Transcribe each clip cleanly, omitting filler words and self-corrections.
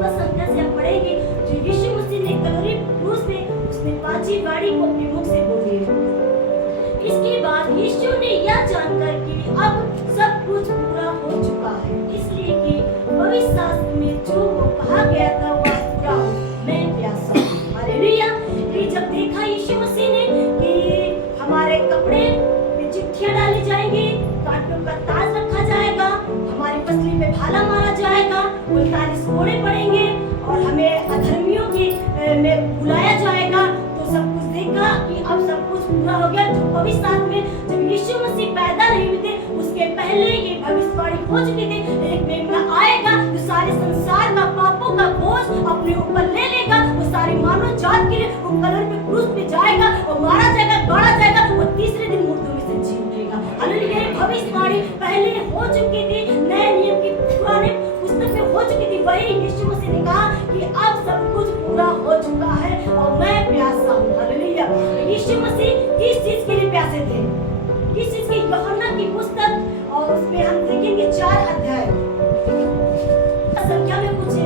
वह संख्या से हम पढ़ेंगे जो यीशु मसीह ने कलवरी क्रूस में उसने पांचवी बारी को अपने मुख से बोली है। इसके बाद यीशु ने यह जानकर कि अब सब कुछ पूरा हो चुका है, इसलिए कि पवित्र शास्त्र में जो वो कहा गया था वह पूरा हो, मैं प्यासा हूं। हालेलुया। ये जब देखा यीशु मसीह ने कि हमारे कपड़े में चिट्ठियां डाली जाएंगी, कांटों का ताज रखा जाएगा, हमारी पसली में भाला मारा जाएगा, 49 कोड़े पड़ेंगे और हमें अधर्मियों की में बुलाया जाएगा, तो सब कुछ देखा कि अब सब कुछ पूरा हो गया। जो पवित्र शास्त्र में जब यीशु मसीह पैदा नहीं हुए थे उसके पहले ये भविष्यवाणी हो चुकी थी, एक मेमना आएगा जो सारे संसार का पापों का बोझ अपने ऊपर ले लेगा, वो सारी मानव जात के लिए वो कलर पे क्रूस पे जाएगा और मारा जाएगा, गाड़ा जाएगा, वो तीसरे दिन मुर्दों में से जी उठेगा। हालेलुया। भविष्यवाणी पहले हो चुकी थी, नए नियम की पुराने पुस्तक में हो चुकी थी, वही यीशु मसीह ने कहा कि अब सब कुछ पूरा हो चुका है और मैं प्यासा हूं। हालेलुया। यीशु मसीह किस चीज के लिए प्यासे थे? किस चीज की? यूहन्ना की पुस्तक और उसमें हम देखेंगे 4 अध्याय संख्या में कुछ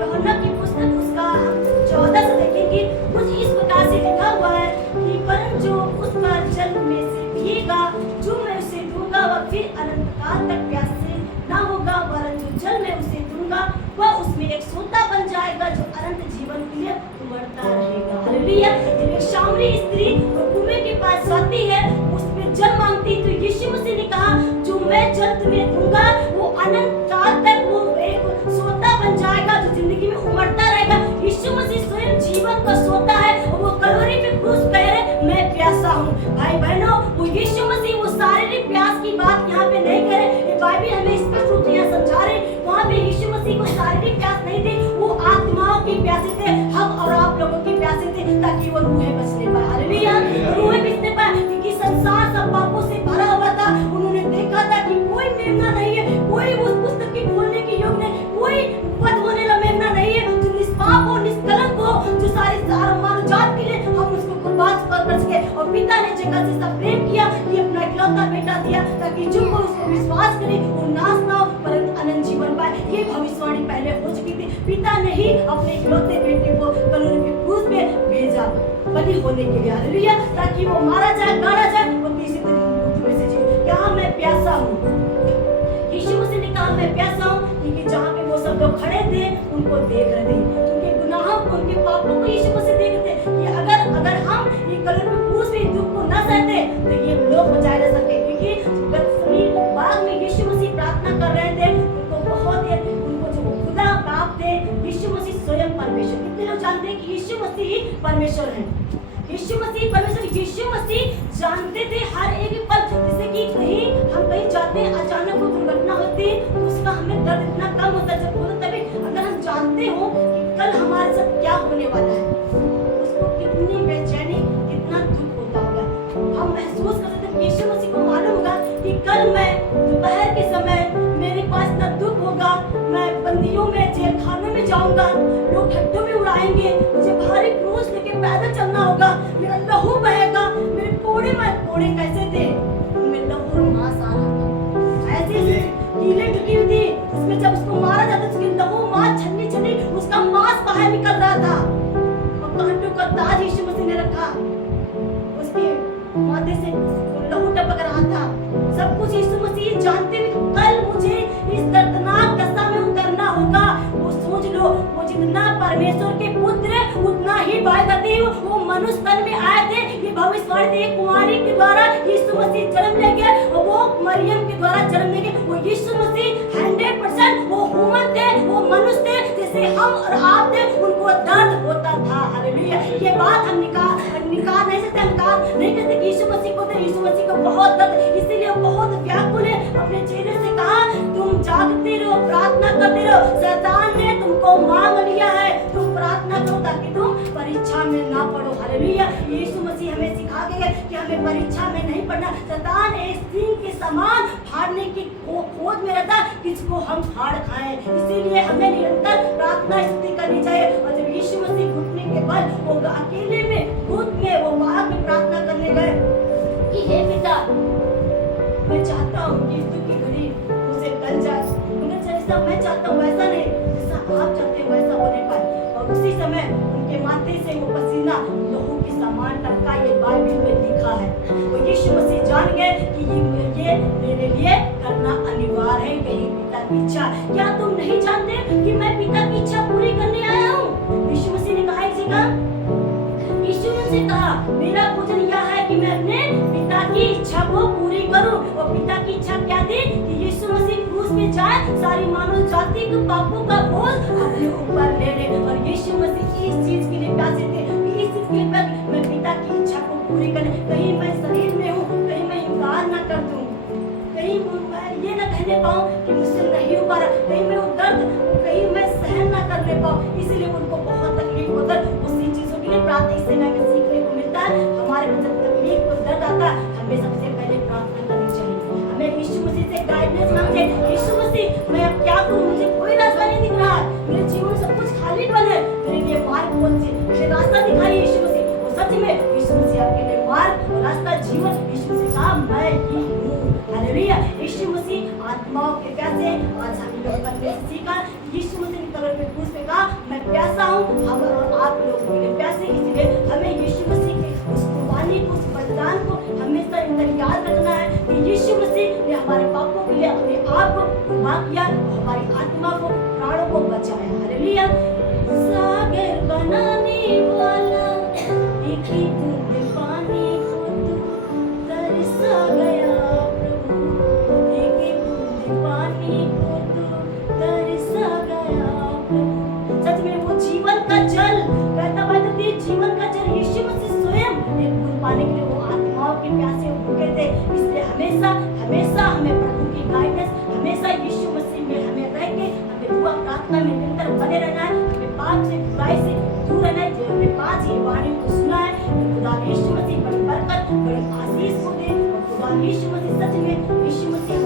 यूहन्ना की पुस्तक उसका हम 14 से देखेंगे। कुछ इस प्रकार से लिखा हुआ है कि परंतु जो उसका जल में से पिएगा, जो मैं उसे दूंगा वह फिर अनंत काल तक प्यासे ना होगा, वरन जो जल मैं उसे दूंगा वह उसमें एक सोता बन जाएगा जो अनंत जीवन के लिए उमड़ता रहेगा। हालेलुया। जब एक सामरी स्त्री कुएं के पास जाती है, उसमें जल मांगती, तो यीशु मसीह ने कहा जो मैं जल तुम्हें दूंगा वो अनंत काल तक वो एक सोता बन जाएगा जो जिंदगी में उमड़ता रहेगा। यीशु मसीह स्वयं जीवन का सोता है और वो कलवरी पे क्रूस कह रहे मैं प्यासा हूँ। भाई बहनों, वो यीशु मसीह वो शारीरिक प्यास की बात यहाँ पे नहीं करे, ये बाइबल हमें स्पष्ट रूप से यहाँ समझा रहे। वहाँ पे यीशु मसीह को शारीरिक प्यास नहीं थी, वो आत्माओं की प्यासे थे, हम और आप लोगों की प्यासे थे, ताकि वो रूहें बचने पाए। हालेलुया। रूहें बचने पाए, क्योंकि संसार सब पापों से भरा हुआ था। उन्होंने देखा था कि कोई मेमना नहीं है, कोई उस पुस्तक की खोलने की योग नहीं, कोई पद होने वाला मेमना नहीं है जो निष्पाप हो, निष्कलंक हो, जो सारी मानव जात के लिए हम उसको कुर्बान कर सके। और पिता ने जगह से सब प्रेम किया कि अपना इकलौता बेटा दिया, ताकि जो कोई उसको विश्वास करे वो नाश ना हो परंतु अनंत जीवन पाए। ये भविष्यवाणी पहले हो चुकी थी। पिता ने ही अपने इकलौते बेटे को कलवरी के क्रूस पे भेजा बलि होने के लिए। हालेलुया। ताकि वो मारा जाए, गाड़ा जाए, वो तीसरे दिन मृत्यु में से जी। क्या मैं प्यासा हूँ? यीशु मसीह ने कहा मैं प्यासा हूँ, क्योंकि जहाँ पे वो सब लोग खड़े थे उनको देख रहे थे, उनके गुनाहों को, उनके पापों को यीशु मसीह देख रहे थे कि अगर हम ये कलवरी के क्रूस पे दुख को न सहते तो ये लोग बचाए जा सकते। क्योंकि गतसमनी बाग में यीशु मसीह प्रार्थना कर रहे थे, उनको जो खुदा बाप थे, यीशु मसीह स्वयं परमेश्वर। कितने लोग जानते हैं कि यीशु मसीह परमेश्वर है? यीशु मसीह परमेश्वर। यीशु मसीह जानते थे हर एक पल, जैसे कि हम कहीं जाते हैं, अचानक कोई दुर्घटना होती है तो उसका हमें दर्द इतना कम होता है जब होता, तभी अगर हम जानते हो कि कल हमारे साथ क्या होने वाला है, उसको कितनी बेचैनी, कितना दुख होता होगा। हम महसूस कर सकते हैं। यीशु मसीह को मालूम होगा कि कल मैं दोपहर के समय मेरे पास इतना दुख होगा, मैं बंदियों में, जेल खानों में जाऊंगा, लोग ठट्टों में उड़ाएंगे, मुझे भारी क्रूस लेके पैदल चलना होगा, मेरा लहू बहेगा, मेरे कोड़े कैसे थे, उनमें लहू और मांस आ रहा था, ऐसे कीलें टूटी हुई थी, उसमें जब उसको मारा जाता उसकी लहू मांस छन्नी उसका मांस बाहर निकल रहा था, और कांटों का ताज यीशु मसीह ने रखा, उसके माथे से लहू टपक रहा था। सब कुछ यीशु मसीह जानते हुए कल मुझे इस दर्दनाक दशा में उतरना होगा। वो सोच लो, वो जितना परमेश्वर के पुत्र उतना ही भाई वो मनुष्य तन में आए थे। ये भविष्यवाणी थी, एक कुंवारी के द्वारा यीशु मसीह जन्म ले गए और वो मरियम के द्वारा जन्म ले गए। वो यीशु मसीह 100% वो ह्यूमन थे, वो मनुष्य थे, जैसे हम और आप थे, उनको दर्द होता था। हालेलुया। ये बात हम निकाल नहीं सकते, हम कहा नहीं कहते कि यीशु मसीह को थे, यीशु मसीह को बहुत दर्द, इसीलिए वो बहुत व्याकुल है। अपने चेहरे से कहा तुम जागते रहो, प्रार्थना करते रहो, शैतान ने तुमको मांग लिया है, तुम प्रार्थना करो ताकि तुम परीक्षा में ना पड़ो। हालेलुया। यीशु मसीह हमें सिखा गए कि हमें परीक्षा में नहीं पड़ना। शैतान एक सिंह के समान फाड़ने की खोज में रहता, किसको हम फाड़ खाएं। इसीलिए हमें निरंतर प्रार्थना स्तुति करनी चाहिए। और जब यीशु मसीह घुटने के बल वो अकेले में खुद में वो बाग में प्रार्थना करने गए कि हे पिता, मैं चाहता हूँ कि इस दुख की घड़ी मुझे टल जाए, जैसा मैं चाहता हूँ वैसा नहीं, जैसा समय उनके माथे से वो पसीना लहू के समान टपका, ये बाइबल में लिखा है। वो यीशु मसीह जान गए कि ये मेरे लिए करना अनिवार्य है, यही पिता की इच्छा। क्या तुम नहीं जानते कि मैं पिता की इच्छा पूरी करने आया हूँ? यीशु मसीह ने कहा एक जगह, यीशु ने कहा मेरा भोजन यह है कि मैं अपने पिता की इच्छा को पूरी करूं। और पिता की इच्छा क्या थी? कि यीशु मसीह क्रूस पे जाए, सारी मानव जाति के पापों का बोझ अपने ऊपर ले ले। और यीशु मसीह इस चीज के लिए प्यासे थे, इस चीज के लिए मैं पिता की इच्छा को पूरी करें। कहीं मैं शरीर में हूँ, कहीं मैं इनकार ना कर दूं, कहीं मैं ये ना कहने पाऊं कि मुझसे नहीं हो पा रहा, कहीं मैं वो दर्द कहीं मैं सहन ना करने पाऊं। इसीलिए उनको बहुत तकलीफ होता है। उसी चीजों के लिए प्रार्थना से हमें सीखने को मिलता है। हमारे में जब तकलीफ और दर्द आता है, हमें सबसे पहले प्रार्थना करनी चाहिए। हमें यीशु मसीह से गाइडेंस मांगते हैं। यीशु मसीह मैं अब क्या करूं? मुझे कोई रास्ता नहीं दिख रहा है, मेरे जीवन में सब कुछ खालीपन है, मेरे लिए मार्ग कौन सी? मुझे रास्ता दिखाइए यीशु मसीह। और सच में यीशु मसीह आपके लिए मार्ग, रास्ता, जीवन, यीशु मसीह कहा मैं ही हूँ। हालेलुया। यीशु मसीह आत्माओं के प्यासे, आज हम लोग करने से सीखा। यीशु मसीह ने कब्र में क्रूस पे कहा मैं प्यासा हूँ, हम और आप लोग के लिए प्यासे। इसलिए हमें यीशु मसीह की उस कुर्बानी को, उस बलिदान को हमेशा अंदर याद रखना है कि यीशु मसीह ने हमारे पापों के लिए अपने आप को कुर्बान किया, हमारी आत्मा को, प्राणों को बचाया। हालेलुया। सागर बनाने वाला एक ही बूंद पानी को तू तरसा गया प्रभु, एक ही बूंद पानी को तू तरसा गया प्रभु। सच में वो जीवन का जल, कहता बात है जीवन का जल यीशु मसीह स्वयं एक बूंद पाने के लिए वो आत्माओं के प्यासे भूखे थे। इसलिए हमेशा हमेशा हमें प्रभु की गाइडेंस, हमेशा यीशु मसीह में हमें रह के हमें दुआ प्रार्थना में निरंतर बने रहना है। हमें पाप से, बुराई से दूर रहना है। जो हमने 5 ये वाणी को सुना है, तो खुदा यीशु मसीह बड़ी बरकत, बड़ी आशीष को दे। खुदा यीशु मसीह सच में, यीशु मसीह